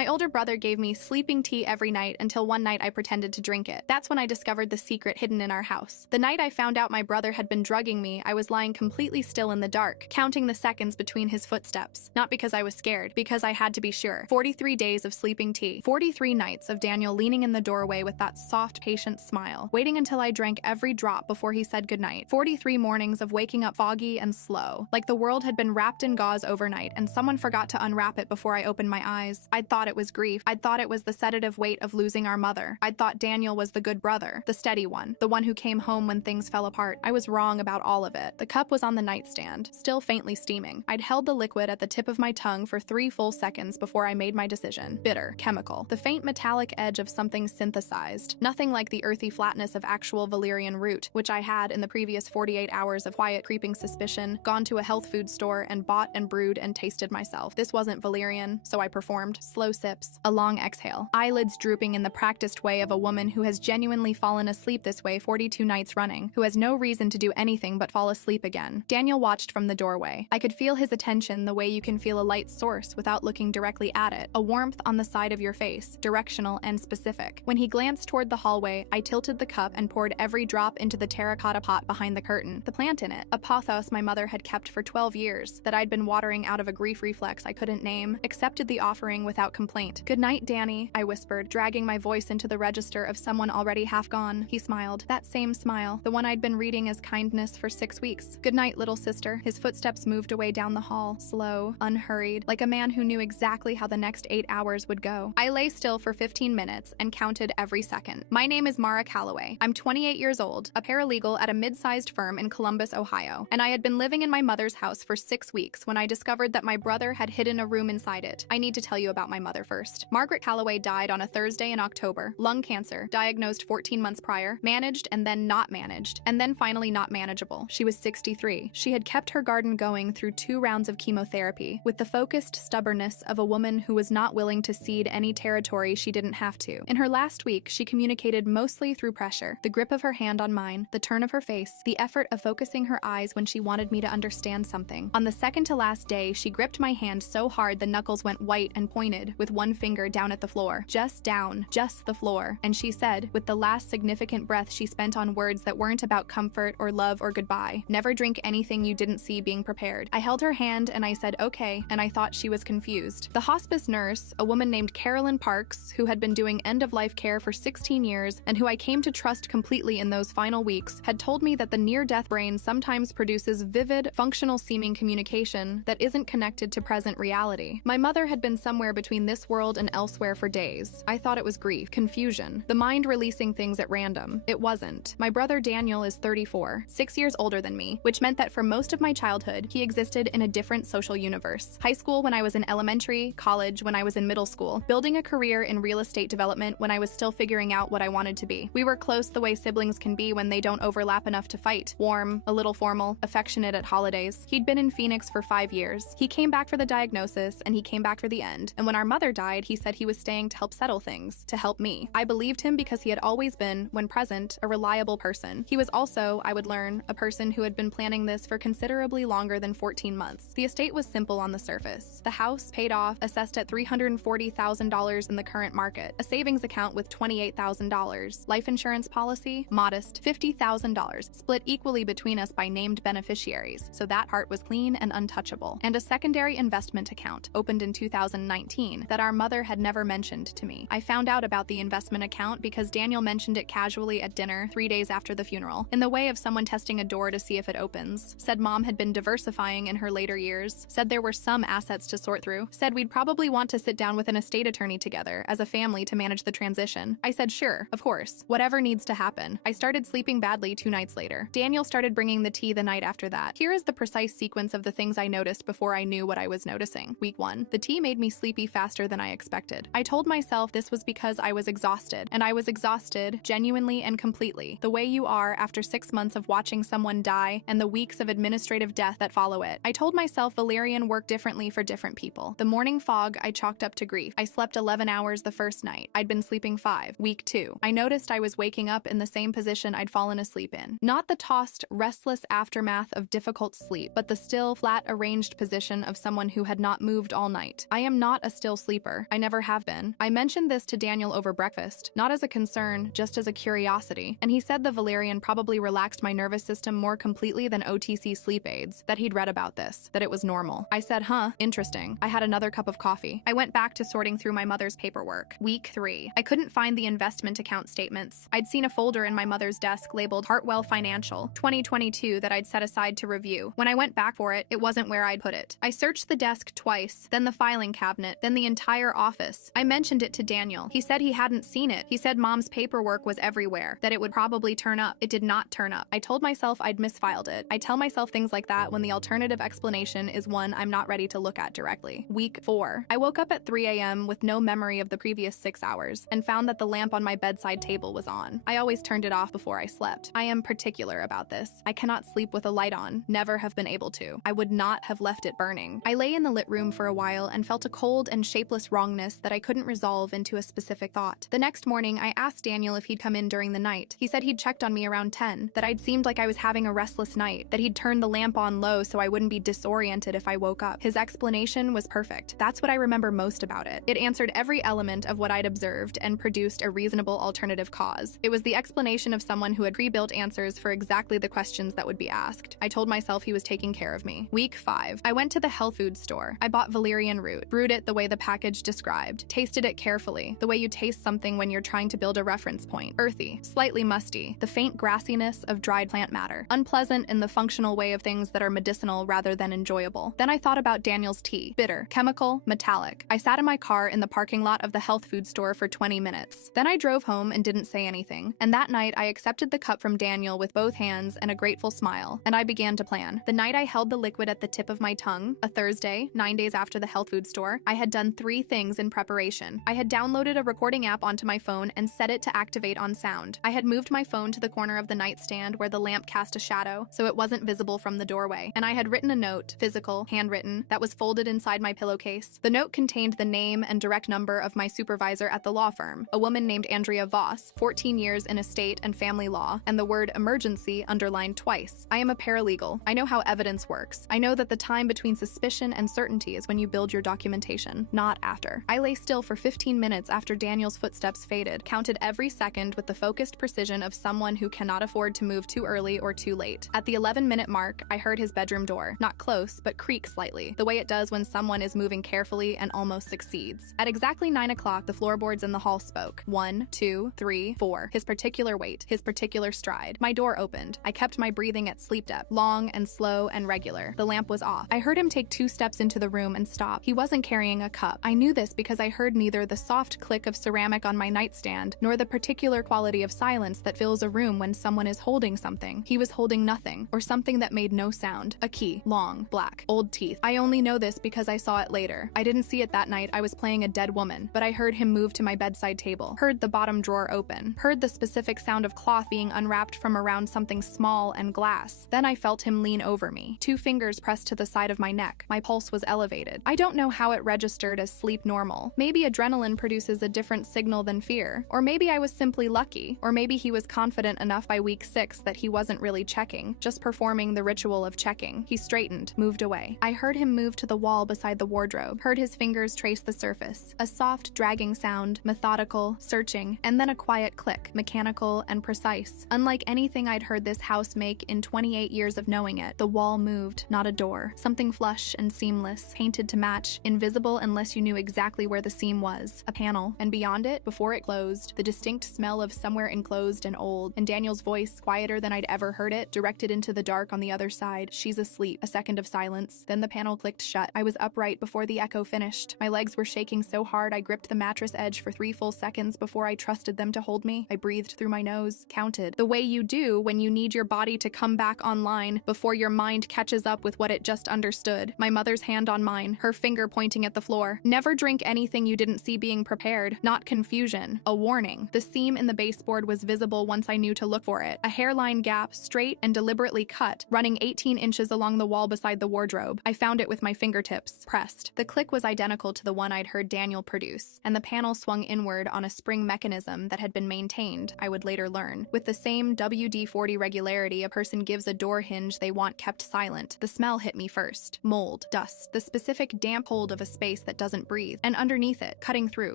My older brother gave me sleeping tea every night until one night I pretended to drink it. That's when I discovered the secret hidden in our house. The night I found out my brother had been drugging me, I was lying completely still in the dark, counting the seconds between his footsteps. Not because I was scared, because I had to be sure. 43 days of sleeping tea. 43 nights of Daniel leaning in the doorway with that soft, patient smile, waiting until I drank every drop before he said goodnight. 43 mornings of waking up foggy and slow, like the world had been wrapped in gauze overnight and someone forgot to unwrap it before I opened my eyes. I'd thought it was grief. I'd thought it was the sedative weight of losing our mother. I'd thought Daniel was the good brother, the steady one, the one who came home when things fell apart. I was wrong about all of it. The cup was on the nightstand, still faintly steaming. I'd held the liquid at the tip of my tongue for 3 full seconds before I made my decision. Bitter, chemical, the faint metallic edge of something synthesized. Nothing like the earthy flatness of actual valerian root, which I had in the previous 48 hours of quiet creeping suspicion, gone to a health food store and bought and brewed and tasted myself. This wasn't valerian, so I performed. Slow sips, a long exhale, eyelids drooping in the practiced way of a woman who has genuinely fallen asleep this way 42 nights running, who has no reason to do anything but fall asleep again. Daniel watched from the doorway. I could feel his attention the way you can feel a light source without looking directly at it, a warmth on the side of your face, directional and specific. When he glanced toward the hallway, I tilted the cup and poured every drop into the terracotta pot behind the curtain, the plant in it, a pothos my mother had kept for 12 years, that I'd been watering out of a grief reflex I couldn't name, accepted the offering without complaint. "Good night, Danny," I whispered, dragging my voice into the register of someone already half gone. He smiled. That same smile, the one I'd been reading as kindness for 6 weeks. "Good night, little sister." His footsteps moved away down the hall, slow, unhurried, like a man who knew exactly how the next 8 hours would go. I lay still for 15 minutes and counted every second. My name is Mara Calloway. I'm 28 years old, a paralegal at a mid-sized firm in Columbus, Ohio, and I had been living in my mother's house for 6 weeks when I discovered that my brother had hidden a room inside it. I need to tell you about my mother first. Margaret Calloway died on a Thursday in October. Lung cancer, diagnosed 14 months prior, managed and then not managed, and then finally not manageable. She was 63. She had kept her garden going through 2 rounds of chemotherapy, with the focused stubbornness of a woman who was not willing to cede any territory she didn't have to. In her last week, she communicated mostly through pressure, the grip of her hand on mine, the turn of her face, the effort of focusing her eyes when she wanted me to understand something. On the second to last day, she gripped my hand so hard the knuckles went white and pointed, with one finger down at the floor. Just down, just the floor. And she said, with the last significant breath she spent on words that weren't about comfort or love or goodbye, "Never drink anything you didn't see being prepared." I held her hand and I said, "Okay," and I thought she was confused. The hospice nurse, a woman named Carolyn Parks, who had been doing end-of-life care for 16 years and who I came to trust completely in those final weeks, had told me that the near-death brain sometimes produces vivid, functional-seeming communication that isn't connected to present reality. My mother had been somewhere between this world and elsewhere for days. I thought it was grief, confusion, the mind releasing things at random. It wasn't. My brother Daniel is 34, 6 years older than me, which meant that for most of my childhood, he existed in a different social universe. High school when I was in elementary, college when I was in middle school, building a career in real estate development when I was still figuring out what I wanted to be. We were close the way siblings can be when they don't overlap enough to fight. Warm, a little formal, affectionate at holidays. He'd been in Phoenix for 5 years. He came back for the diagnosis, and he came back for the end. And when our mother died, he said he was staying to help settle things, to help me. I believed him because he had always been, when present, a reliable person. He was also, I would learn, a person who had been planning this for considerably longer than 14 months. The estate was simple on the surface. The house, paid off, assessed at $340,000 in the current market. A savings account with $28,000. Life insurance policy, modest, $50,000, split equally between us by named beneficiaries, so that part was clean and untouchable. And a secondary investment account, opened in 2019, that our mother had never mentioned to me. I found out about the investment account because Daniel mentioned it casually at dinner 3 days after the funeral, in the way of someone testing a door to see if it opens. Said mom had been diversifying in her later years, said there were some assets to sort through, said we'd probably want to sit down with an estate attorney together as a family to manage the transition. I said sure, of course, whatever needs to happen. I started sleeping badly 2 nights later. Daniel started bringing the tea the night after that. Here is the precise sequence of the things I noticed before I knew what I was noticing. Week 1. The tea made me sleepy faster than I expected. I told myself this was because I was exhausted, and I was exhausted, genuinely and completely, the way you are after 6 months of watching someone die and the weeks of administrative death that follow it. I told myself valerian worked differently for different people. The morning fog I chalked up to grief. I slept 11 hours the first night. I'd been sleeping 5. Week 2. I noticed I was waking up in the same position I'd fallen asleep in. Not the tossed, restless aftermath of difficult sleep, but the still, flat, arranged position of someone who had not moved all night. I am not a still sleeper. sleeper. I never have been. I mentioned this to Daniel over breakfast, not as a concern, just as a curiosity, and he said the valerian probably relaxed my nervous system more completely than OTC sleep aids, that he'd read about this, that it was normal. I said, huh, interesting. I had another cup of coffee. I went back to sorting through my mother's paperwork. Week 3. I couldn't find the investment account statements. I'd seen a folder in my mother's desk labeled Hartwell Financial 2022 that I'd set aside to review. When I went back for it, it wasn't where I'd put it. I searched the desk twice, then the filing cabinet, then the entire office. I mentioned it to Daniel. He said he hadn't seen it. He said Mom's paperwork was everywhere, that it would probably turn up. It did not turn up. I told myself I'd misfiled it. I tell myself things like that when the alternative explanation is one I'm not ready to look at directly. Week 4. I woke up at 3 a.m. with no memory of the previous 6 hours and found that the lamp on my bedside table was on. I always turned it off before I slept. I am particular about this. I cannot sleep with a light on. Never have been able to. I would not have left it burning. I lay in the lit room for a while and felt a cold and shapeless wrongness that I couldn't resolve into a specific thought. The next morning, I asked Daniel if he'd come in during the night. He said he'd checked on me around 10, that I'd seemed like I was having a restless night, that he'd turned the lamp on low so I wouldn't be disoriented if I woke up. His explanation was perfect. That's what I remember most about it. It answered every element of what I'd observed and produced a reasonable alternative cause. It was the explanation of someone who had pre-built answers for exactly the questions that would be asked. I told myself he was taking care of me. Week 5. I went to the health food store. I bought valerian root, brewed it the way the package described, tasted it carefully, the way you taste something when you're trying to build a reference point. Earthy, slightly musty, the faint grassiness of dried plant matter. Unpleasant in the functional way of things that are medicinal rather than enjoyable. Then I thought about Daniel's tea. Bitter, chemical, metallic. I sat in my car in the parking lot of the health food store for 20 minutes. Then I drove home and didn't say anything. And that night I accepted the cup from Daniel with both hands and a grateful smile, and I began to plan. The night I held the liquid at the tip of my tongue, a Thursday, 9 days after the health food store, I had done 3 things in preparation. I had downloaded a recording app onto my phone and set it to activate on sound. I had moved my phone to the corner of the nightstand where the lamp cast a shadow, so it wasn't visible from the doorway. And I had written a note, physical, handwritten, that was folded inside my pillowcase. The note contained the name and direct number of my supervisor at the law firm, a woman named Andrea Voss, 14 years in estate and family law, and the word emergency underlined twice. I am a paralegal. I know how evidence works. I know that the time between suspicion and certainty is when you build your documentation, not after. I lay still for 15 minutes after Daniel's footsteps faded, counted every second with the focused precision of someone who cannot afford to move too early or too late. At the 11-minute mark, I heard his bedroom door, not close, but creak slightly, the way it does when someone is moving carefully and almost succeeds. At exactly 9 o'clock, the floorboards in the hall spoke. 1, 2, 3, 4. His particular weight, his particular stride. My door opened. I kept my breathing at sleep depth, long and slow and regular. The lamp was off. I heard him take 2 steps into the room and stop. He wasn't carrying a cup. I knew this because I heard neither the soft click of ceramic on my nightstand nor the particular quality of silence that fills a room when someone is holding something. He was holding nothing, or something that made no sound. A key. Long, black, old teeth. I only know this because I saw it later. I didn't see it that night. I was playing a dead woman, but I heard him move to my bedside table, heard the bottom drawer open, heard the specific sound of cloth being unwrapped from around something small and glass. Then I felt him lean over me, 2 fingers pressed to the side of my neck. My pulse was elevated. I don't know how it registered as sleep normal. Maybe adrenaline produces a different signal than fear, or maybe I was simply lucky, or maybe he was confident enough by week 6 that he wasn't really checking, just performing the ritual of checking. He straightened, moved away. I heard him move to the wall beside the wardrobe, heard his fingers trace the surface. A soft, dragging sound, methodical, searching, and then a quiet click, mechanical and precise. Unlike anything I'd heard this house make in 28 years of knowing it, the wall moved, not a door. Something flush and seamless, painted to match, invisible unless you knew exactly where the seam was. A panel, and beyond it, before it closed, the distinct smell of somewhere enclosed and old, and Daniel's voice, quieter than I'd ever heard it, directed into the dark on the other side. She's asleep. A second of silence. Then the panel clicked shut. I was upright before the echo finished. My legs were shaking so hard I gripped the mattress edge for 3 full seconds before I trusted them to hold me. I breathed through my nose, counted. The way you do when you need your body to come back online before your mind catches up with what it just understood. My mother's hand on mine, her finger pointing at the floor. Never drink anything you didn't see being prepared. Not confusion. A warning. The seam in the baseboard was visible once I knew to look for it. A hairline gap, straight and deliberately cut, running 18 inches along the wall beside the wardrobe. I found it with my fingertips. Pressed. The click was identical to the one I'd heard Daniel produce, and the panel swung inward on a spring mechanism that had been maintained, I would later learn. With the same WD-40 regularity a person gives a door hinge they want kept silent, the smell hit me first. Mold. Dust. The specific damp hold of a space that doesn't doesn't breathe, and underneath it, cutting through,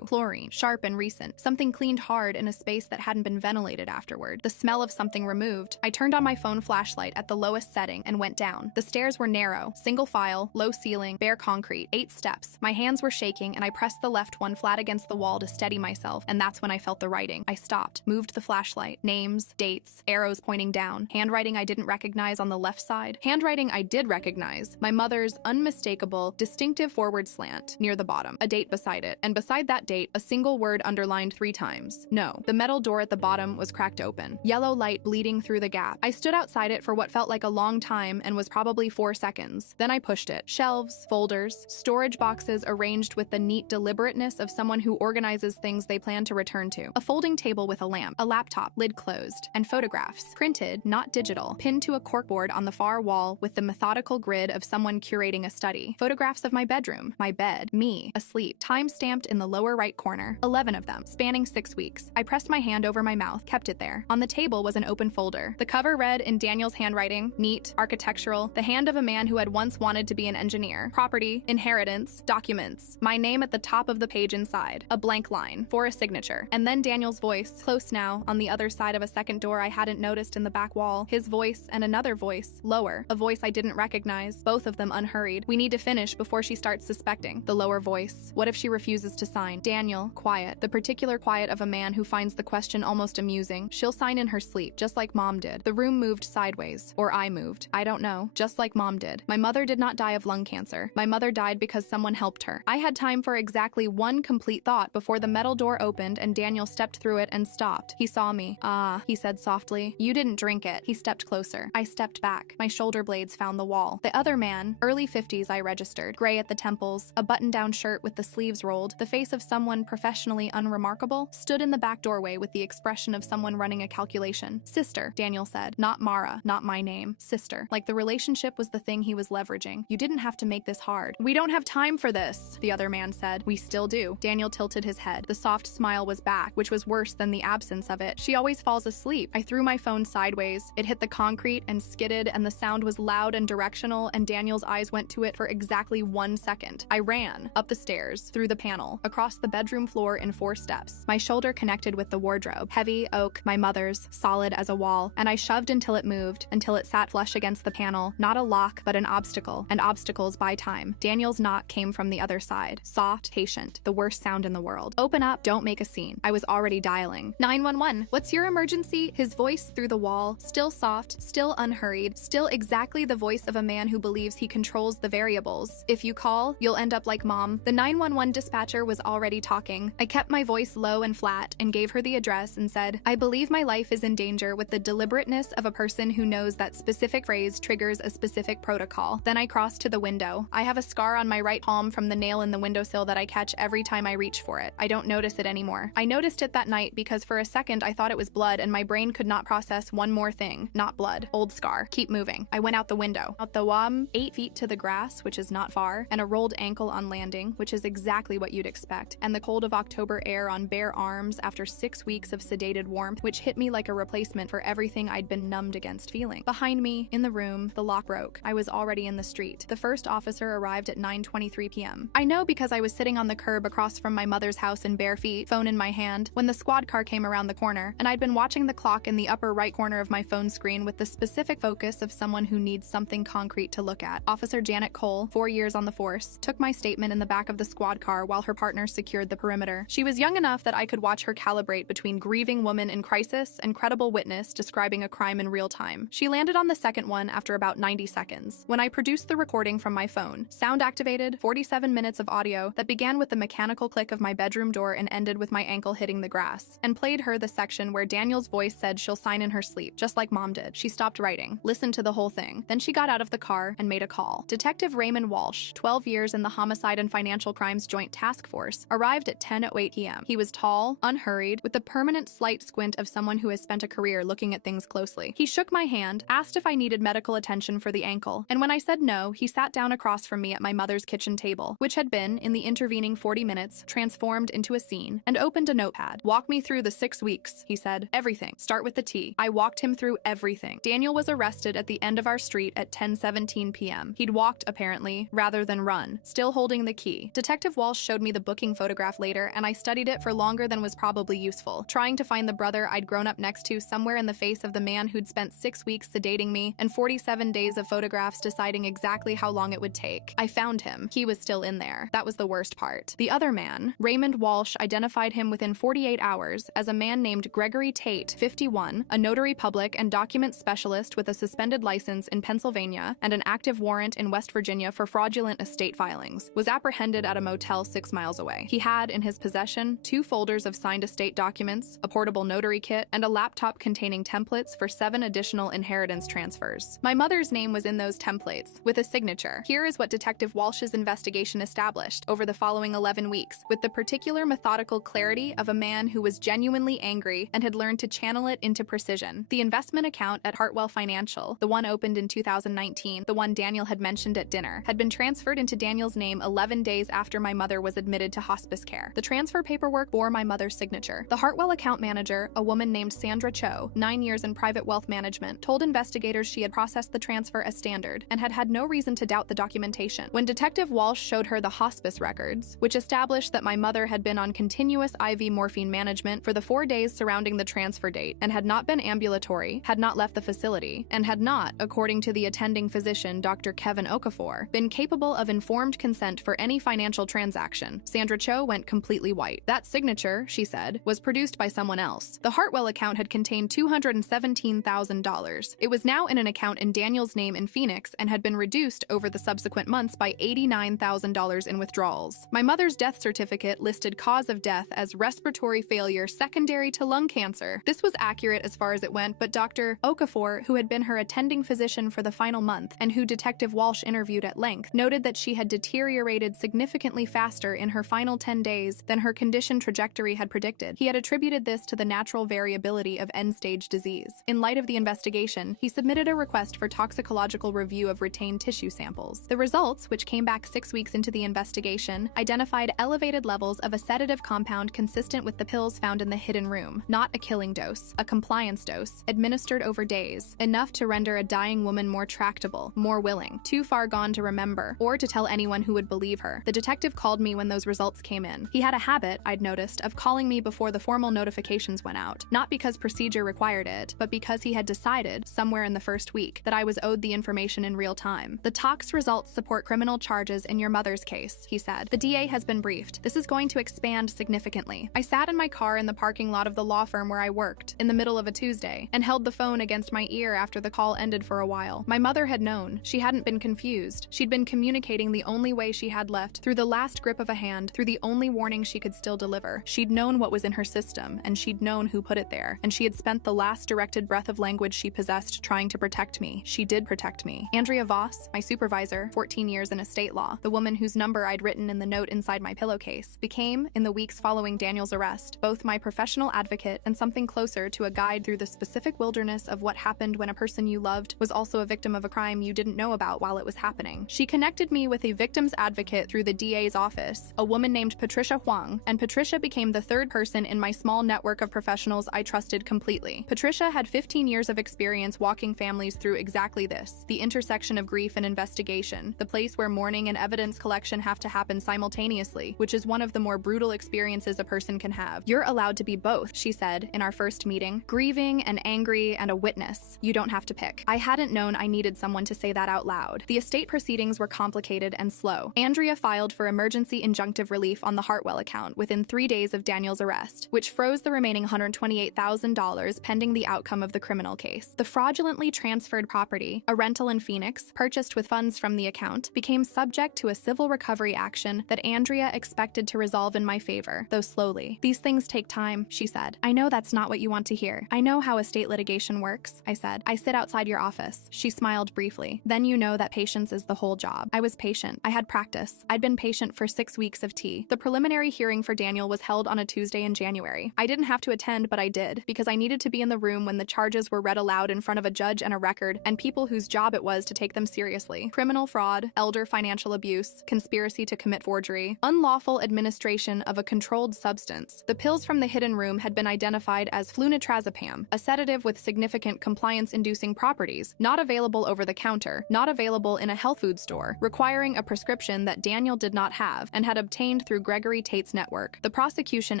chlorine, sharp and recent, something cleaned hard in a space that hadn't been ventilated afterward, the smell of something removed. I turned on my phone flashlight at the lowest setting and went down. The stairs were narrow, single file, low ceiling, bare concrete, 8 steps. My hands were shaking and I pressed the left one flat against the wall to steady myself, and that's when I felt the writing. I stopped, moved the flashlight. Names, dates, arrows pointing down, handwriting I didn't recognize on the left side. Handwriting I did recognize, my mother's unmistakable, distinctive forward slant near the bottom, a date beside it, and beside that date, a single word underlined 3 times. No. The metal door at the bottom was cracked open, yellow light bleeding through the gap. I stood outside it for what felt like a long time and was probably 4 seconds. Then I pushed it. Shelves, folders, storage boxes arranged with the neat deliberateness of someone who organizes things they plan to return to. A folding table with a lamp, a laptop, lid closed, and photographs, printed, not digital, pinned to a corkboard on the far wall with the methodical grid of someone curating a study. Photographs of my bedroom, my bed, me, asleep, time-stamped in the lower right corner, 11 of them, spanning 6 weeks. I pressed my hand over my mouth, kept it there. On the table was an open folder. The cover read in Daniel's handwriting, neat, architectural, the hand of a man who had once wanted to be an engineer. Property, inheritance, documents. My name at the top of the page inside. A blank line for a signature. And then Daniel's voice, close now, on the other side of a second door I hadn't noticed in the back wall. His voice and another voice, lower, a voice I didn't recognize, both of them unhurried. We need to finish before she starts suspecting. The lower voice. What if she refuses to sign? Daniel, quiet. The particular quiet of a man who finds the question almost amusing. She'll sign in her sleep, just like Mom did. The room moved sideways. Or I moved. I don't know. Just like Mom did. My mother did not die of lung cancer. My mother died because someone helped her. I had time for exactly one complete thought before the metal door opened and Daniel stepped through it and stopped. He saw me. "Ah," he said softly. "You didn't drink it." He stepped closer. I stepped back. My shoulder blades found the wall. The other man, early 50s I registered, gray at the temples, a button-down shirt with the sleeves rolled, the face of someone professionally unremarkable, stood in the back doorway with the expression of someone running a calculation. "Sister," Daniel said. Not Mara, not my name. Sister. Like the relationship was the thing he was leveraging. "You didn't have to make this hard." "We don't have time for this," the other man said. "We still do." Daniel tilted his head. The soft smile was back, which was worse than the absence of it. "She always falls asleep." I threw my phone sideways. It hit the concrete and skidded, and the sound was loud and directional, and Daniel's eyes went to it for exactly 1 second. I ran up the stairs, through the panel, across the bedroom floor in 4 steps. My shoulder connected with the wardrobe, heavy, oak, my mother's, solid as a wall, and I shoved until it moved, until it sat flush against the panel, not a lock, but an obstacle, and obstacles buy time. Daniel's knock came from the other side, soft, patient, the worst sound in the world. "Open up, don't make a scene." I was already dialing. 911, what's your emergency? His voice through the wall, still soft, still unhurried, still exactly the voice of a man who believes he controls the variables. "If you call, you'll end up like Mom." The 911 dispatcher was already talking. I kept my voice low and flat and gave her the address and said, "I believe my life is in danger," with the deliberateness of a person who knows that specific phrase triggers a specific protocol. Then I crossed to the window. I have a scar on my right palm from the nail in the windowsill that I catch every time I reach for it. I don't notice it anymore. I noticed it that night because for a second I thought it was blood and my brain could not process one more thing. Not blood. Old scar. Keep moving. I went out the window. Out the 8 feet to the grass, which is not far, and a rolled ankle on landing, which is exactly what you'd expect, and the cold of October air on bare arms after 6 weeks of sedated warmth, which hit me like a replacement for everything I'd been numbed against feeling. Behind me, in the room, the lock broke. I was already in the street. The first officer arrived at 9:23 p.m. I know because I was sitting on the curb across from my mother's house in bare feet, phone in my hand, when the squad car came around the corner, and I'd been watching the clock in the upper right corner of my phone screen with the specific focus of someone who needs something concrete to look at. Officer Janet Cole, 4 years on the force, took my statement in the back of the squad car while her partner secured the perimeter. She was young enough that I could watch her calibrate between grieving woman in crisis and credible witness describing a crime in real time. She landed on the second one after about 90 seconds. When I produced the recording from my phone, sound-activated, 47 minutes of audio that began with the mechanical click of my bedroom door and ended with my ankle hitting the grass, and played her the section where Daniel's voice said she'll sign in her sleep, just like Mom did. She stopped writing, listened to the whole thing. Then she got out of the car and made a call. Detective Raymond Walsh, 12 years in the Homicide and Financial Crimes Joint Task Force, arrived at 10:08 p.m. He was tall, unhurried, with the permanent slight squint of someone who has spent a career looking at things closely. He shook my hand, asked if I needed medical attention for the ankle, and when I said no, he sat down across from me at my mother's kitchen table, which had been, in the intervening 40 minutes, transformed into a scene, and opened a notepad. "Walk me through the 6 weeks," he said. "Everything. Start with the T." I walked him through everything. Daniel was arrested at the end of our street at 10:17 p.m. He'd walked, apparently, rather than run, still holding the key key. Detective Walsh showed me the booking photograph later, and I studied it for longer than was probably useful, trying to find the brother I'd grown up next to somewhere in the face of the man who'd spent 6 weeks sedating me and 47 days of photographs deciding exactly how long it would take. I found him. He was still in there. That was the worst part. The other man, Raymond Walsh, identified him within 48 hours as a man named Gregory Tate, 51, a notary public and document specialist with a suspended license in Pennsylvania and an active warrant in West Virginia for fraudulent estate filings, was apprehended at a motel 6 miles away. He had in his possession 2 folders of signed estate documents, a portable notary kit, and a laptop containing templates for 7 additional inheritance transfers. My mother's name was in those templates, with a signature. Here is what Detective Walsh's investigation established over the following 11 weeks, with the particular methodical clarity of a man who was genuinely angry and had learned to channel it into precision. The investment account at Hartwell Financial, the one opened in 2019, the one Daniel had mentioned at dinner, had been transferred into Daniel's name 11 days after my mother was admitted to hospice care. The transfer paperwork bore my mother's signature. The Hartwell account manager, a woman named Sandra Cho, 9 years in private wealth management, told investigators she had processed the transfer as standard and had had no reason to doubt the documentation. When Detective Walsh showed her the hospice records, which established that my mother had been on continuous IV morphine management for the 4 days surrounding the transfer date and had not been ambulatory, had not left the facility, and had not, according to the attending physician Dr. Kevin Okafor, been capable of informed consent for any financial transaction, Sandra Cho went completely white. That signature, she said, was produced by someone else. The Hartwell account had contained $217,000. It was now in an account in Daniel's name in Phoenix and had been reduced over the subsequent months by $89,000 in withdrawals. My mother's death certificate listed cause of death as respiratory failure secondary to lung cancer. This was accurate as far as it went, but Dr. Okafor, who had been her attending physician for the final month and who Detective Walsh interviewed at length, noted that she had deteriorated significantly faster in her final 10 days than her condition trajectory had predicted. He had attributed this to the natural variability of end-stage disease. In light of the investigation, he submitted a request for toxicological review of retained tissue samples. The results, which came back 6 weeks into the investigation, identified elevated levels of a sedative compound consistent with the pills found in the hidden room, not a killing dose, a compliance dose, administered over days, enough to render a dying woman more tractable, more willing, too far gone to remember, or to tell anyone who would believe her. The detective called me when those results came in. He had a habit, I'd noticed, of calling me before the formal notifications went out, not because procedure required it, but because he had decided, somewhere in the first week, that I was owed the information in real time. The tox results support criminal charges in your mother's case, he said. The DA has been briefed. This is going to expand significantly. I sat in my car in the parking lot of the law firm where I worked, in the middle of a Tuesday, and held the phone against my ear after the call ended for a while. My mother had known. She hadn't been confused. She'd been communicating the only way she had left, through the last grip of a hand, through the only warning she could still deliver. She'd known what was in her system, and she'd known who put it there, and she had spent the last directed breath of language she possessed trying to protect me. She did protect me. Andrea Voss, my supervisor, 14 years in estate law, the woman whose number I'd written in the note inside my pillowcase, became, in the weeks following Daniel's arrest, both my professional advocate and something closer to a guide through the specific wilderness of what happened when a person you loved was also a victim of a crime you didn't know about while it was happening. She connected me with a victim's advocate through the DA's office, a woman named Patricia Huang, and Patricia became the third person in my small network of professionals I trusted completely. Patricia had 15 years of experience walking families through exactly this, the intersection of grief and investigation, the place where mourning and evidence collection have to happen simultaneously, which is one of the more brutal experiences a person can have. You're allowed to be both, she said in our first meeting, grieving and angry and a witness. You don't have to pick. I hadn't known I needed someone to say that out loud. The estate proceedings were complicated and slow. Andrea filed for emergency injunctive relief on the Hartwell account within 3 days of Daniel's arrest, which froze the remaining $128,000 pending the outcome of the criminal case. The fraudulently transferred property, a rental in Phoenix, purchased with funds from the account, became subject to a civil recovery action that Andrea expected to resolve in my favor, though slowly. These things take time, she said. I know that's not what you want to hear. I know how estate litigation works, I said. I sit outside your office. She smiled briefly. Then you know that patience is the whole job. I was patient. I had practice. I'd been patient for 6 weeks of tea. The preliminary hearing for Daniel was held on a Tuesday in January. I didn't have to attend, but I did, because I needed to be in the room when the charges were read aloud in front of a judge and a record, and people whose job it was to take them seriously. Criminal fraud, elder financial abuse, conspiracy to commit forgery, unlawful administration of a controlled substance. The pills from the hidden room had been identified as flunitrazepam, a sedative with significant compliance-inducing properties, not available over the counter, not available in a health food store, requiring a prescription that Daniel Daniel did not have and had obtained through Gregory Tate's network. The prosecution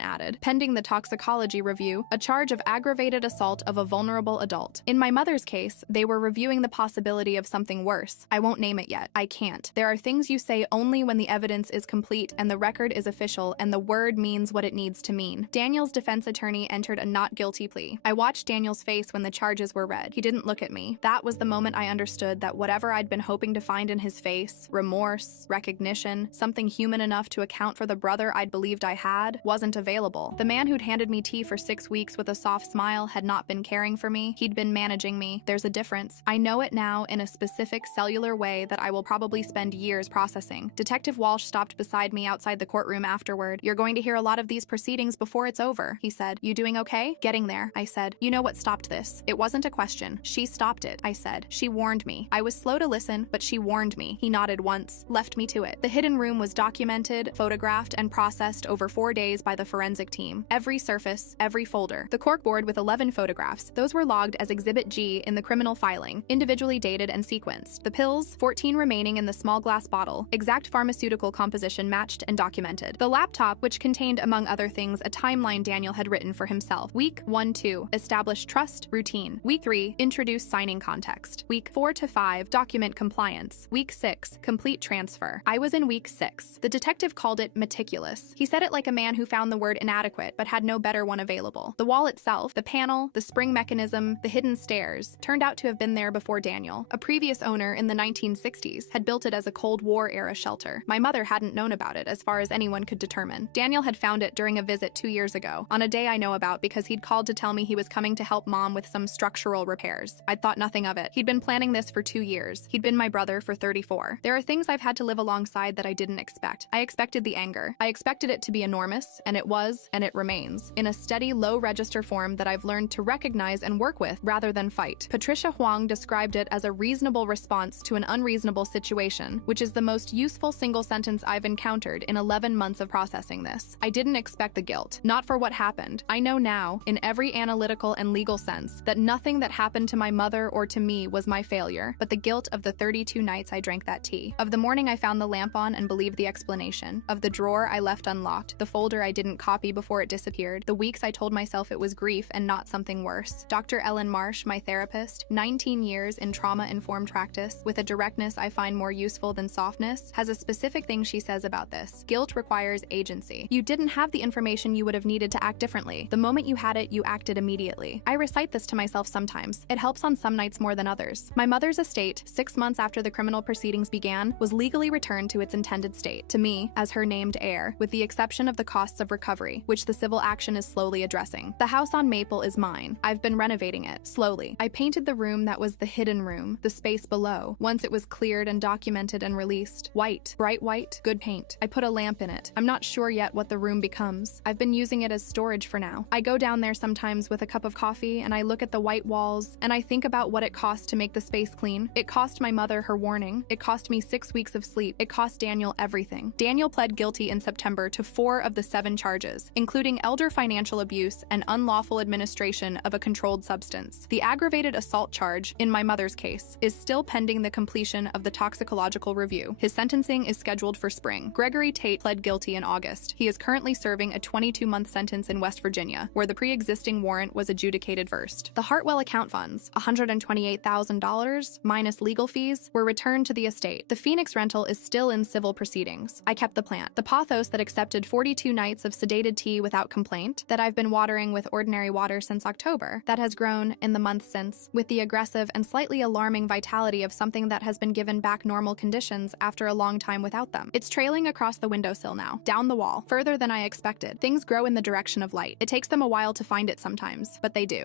added, pending the toxicology review, a charge of aggravated assault of a vulnerable adult. In my mother's case, they were reviewing the possibility of something worse. I won't name it yet. I can't. There are things you say only when the evidence is complete and the record is official and the word means what it needs to mean. Daniel's defense attorney entered a not guilty plea. I watched Daniel's face when the charges were read. He didn't look at me. That was the moment I understood that whatever I'd been hoping to find in his face, remorse, recognition, something human enough to account for the brother I'd believed I had, wasn't available. The man who'd handed me tea for 6 weeks with a soft smile had not been caring for me. He'd been managing me. There's a difference. I know it now in a specific cellular way that I will probably spend years processing. Detective Walsh stopped beside me outside the courtroom afterward. "You're going to hear a lot of these proceedings before it's over," he said. "You doing okay?" "Getting there," I said. "You know what stopped this?" "It wasn't a question. She stopped it," I said. "She warned me." I was slow to listen, but she warned me. He nodded once, left me to it. The hidden room was documented, photographed, and processed over 4 days by the forensic team. Every surface, every folder. The corkboard with 11 photographs. Those were logged as Exhibit G in the criminal filing, individually dated and sequenced. The pills, 14 remaining in the small glass bottle, exact pharmaceutical composition matched and documented. The laptop, which contained, among other things, a timeline Daniel had written for himself. Week 1-2, establish trust, routine. Week 3, introduce signing context. Week 4-5, document compliance. Week 6, complete transfer. I was in week 6. The detective called it meticulous. He said it like a man who found the word inadequate but had no better one available. The wall itself, the panel, the spring mechanism, the hidden stairs, turned out to have been there before Daniel. A previous owner in the 1960s had built it as a Cold War-era shelter. My mother hadn't known about it as far as anyone could determine. Daniel had found it during a visit 2 years ago, on a day I know about because he'd called to tell me he was coming to help Mom with some structural repairs. I'd thought nothing of it. He'd been planning this for 2 years. He'd been my brother for 34. There are things I've had to live alongside that I didn't expect. I expected the anger. I expected it to be enormous, and it was, and it remains, in a steady, low-register form that I've learned to recognize and work with rather than fight. Patricia Huang described it as a reasonable response to an unreasonable situation, which is the most useful single sentence I've encountered in 11 months of processing this. I didn't expect the guilt. Not for what happened. I know now, in every analytical and legal sense, that nothing that happened to my mother or to me was my failure, but the guilt of the 32 nights I drank that tea, of the morning I found the lamp on and believed the explanation, of the drawer I left unlocked, the folder I didn't copy before it disappeared, the weeks I told myself it was grief and not something worse. Dr. Ellen Marsh, my therapist, 19 years in trauma-informed practice, with a directness I find more useful than softness, has a specific thing she says about this. Guilt requires agency. You didn't have the information you would have needed to act differently. The moment you had it, you acted immediately. I recite this to myself sometimes. It helps on some nights more than others. My mother's estate, 6 months after the criminal proceedings began, was legally returned to its intended state, to me, as her named heir, with the exception of the costs of recovery, which the civil action is slowly addressing. The house on Maple is mine. I've been renovating it, slowly. I painted the room that was the hidden room, the space below, once it was cleared and documented and released. White, bright white, good paint. I put a lamp in it. I'm not sure yet what the room becomes. I've been using it as storage for now. I go down there sometimes with a cup of coffee and I look at the white walls and I think about what it cost to make the space clean. It cost my mother her warning. It cost me 6 weeks of sleep. It cost Daniel everything. Daniel pled guilty in September to 4 of the 7 charges, including elder financial abuse and unlawful administration of a controlled substance. The aggravated assault charge, in my mother's case, is still pending the completion of the toxicological review. His sentencing is scheduled for spring. Gregory Tate pled guilty in August. He is currently serving a 22-month sentence in West Virginia, where the pre-existing warrant was adjudicated first. The Hartwell account funds, $128,000 minus legal fees, were returned to the estate. The Phoenix rental is still in civil proceedings. I kept the plant. The pothos that accepted 42 nights of sedated tea without complaint, that I've been watering with ordinary water since October, that has grown, in the months since, with the aggressive and slightly alarming vitality of something that has been given back normal conditions after a long time without them. It's trailing across the windowsill now, down the wall, further than I expected. Things grow in the direction of light. It takes them a while to find it sometimes, but they do.